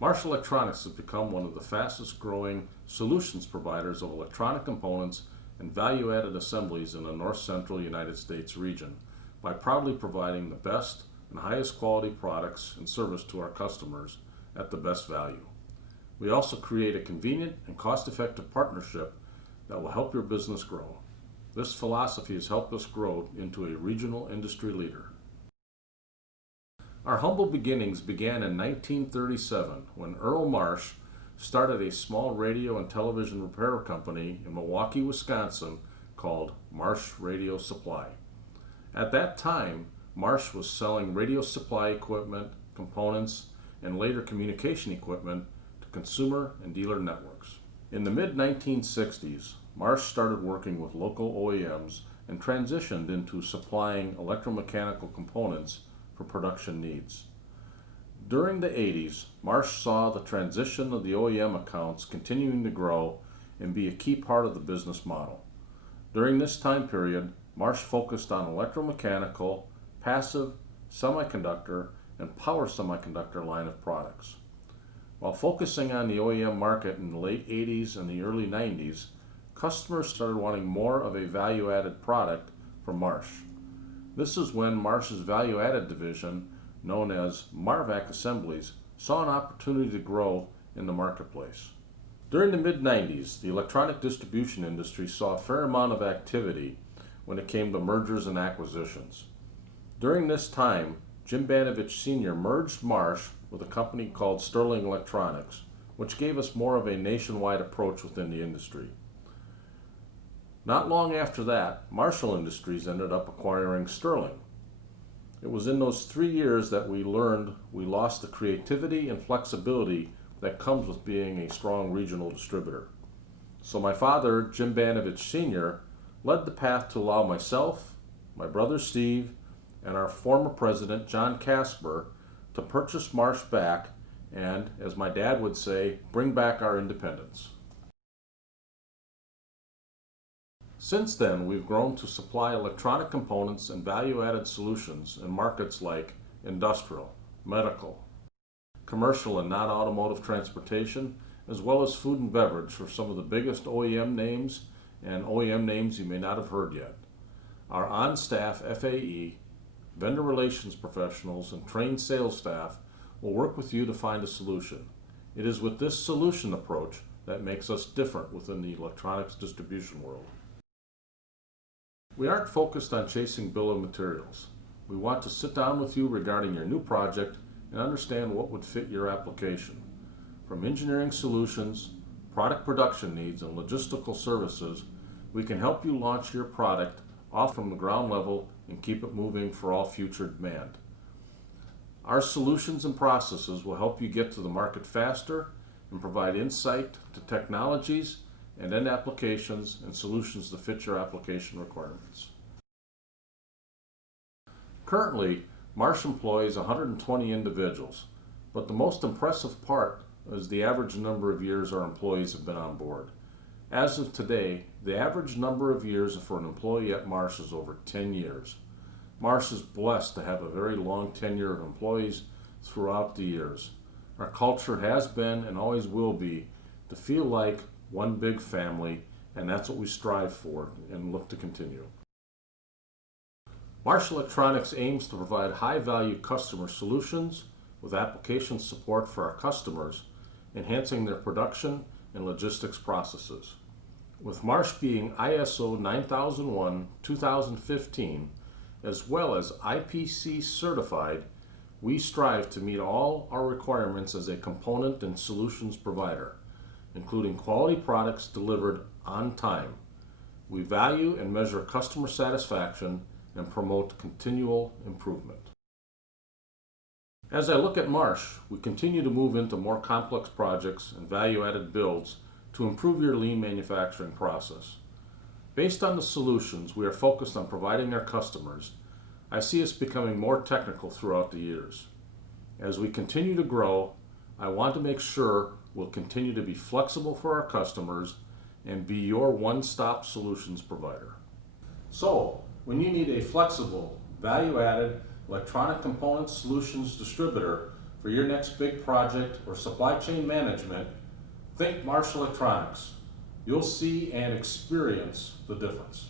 Marsh Electronics has become one of the fastest growing solutions providers of electronic components and value-added assemblies in the north central United States region by proudly providing the best and highest quality products and service to our customers at the best value. We also create a convenient and cost-effective partnership that will help your business grow. This philosophy has helped us grow into a regional industry leader. Our humble beginnings began in 1937 when Earl Marsh started a small radio and television repair company in Milwaukee, Wisconsin called Marsh Radio Supply. At that time, Marsh was selling radio supply equipment, components, and later communication equipment to consumer and dealer networks. In the mid-1960s, Marsh started working with local OEMs and transitioned into supplying electromechanical components for production needs. During the 80s, Marsh saw the transition of the OEM accounts continuing to grow and be a key part of the business model. During this time period, Marsh focused on electromechanical, passive, semiconductor, and power semiconductor line of products. While focusing on the OEM market in the late 80s and the early 90s, customers started wanting more of a value-added product from Marsh. This is when Marsh's value-added division, known as Marvac Assemblies, saw an opportunity to grow in the marketplace. During the mid-90s, the electronic distribution industry saw a fair amount of activity when it came to mergers and acquisitions. During this time, Jim Banovich Sr. merged Marsh with a company called Sterling Electronics, which gave us more of a nationwide approach within the industry. Not long after that, Marshall Industries ended up acquiring Sterling. It was in those 3 years that we learned we lost the creativity and flexibility that comes with being a strong regional distributor. So my father, Jim Banovich Sr., led the path to allow myself, my brother Steve, and our former president, John Casper, to purchase Marsh back and, as my dad would say, bring back our independence. Since then, we've grown to supply electronic components and value-added solutions in markets like industrial, medical, commercial and non-automotive transportation, as well as food and beverage for some of the biggest OEM names and OEM names you may not have heard yet. Our on-staff FAE, vendor relations professionals, and trained sales staff will work with you to find a solution. It is with this solution approach that makes us different within the electronics distribution world. We aren't focused on chasing bill of materials. We want to sit down with you regarding your new project and understand what would fit your application. From engineering solutions, product production needs, and logistical services, we can help you launch your product off from the ground level and keep it moving for all future demand. Our solutions and processes will help you get to the market faster and provide insight to technologies and end applications and solutions to fit your application requirements. Currently, Marsh employs 120 individuals, but the most impressive part is the average number of years our employees have been on board. As of today, the average number of years for an employee at Marsh is over 10 years. Marsh is blessed to have a very long tenure of employees throughout the years. Our culture has been and always will be to feel like one big family, and that's what we strive for and look to continue. Marsh Electronics aims to provide high-value customer solutions with application support for our customers, enhancing their production and logistics processes. With Marsh being ISO 9001-2015 as well as IPC certified, we strive to meet all our requirements as a component and solutions provider, including quality products delivered on time. We value and measure customer satisfaction and promote continual improvement. As I look at Marsh, we continue to move into more complex projects and value-added builds to improve your lean manufacturing process. Based on the solutions we are focused on providing our customers, I see us becoming more technical throughout the years. As we continue to grow, I want to make sure we'll continue to be flexible for our customers and be your one-stop solutions provider. So, when you need a flexible, value-added electronic component solutions distributor For your next big project or supply chain management, think Marsh Electronics. You'll see and experience the difference.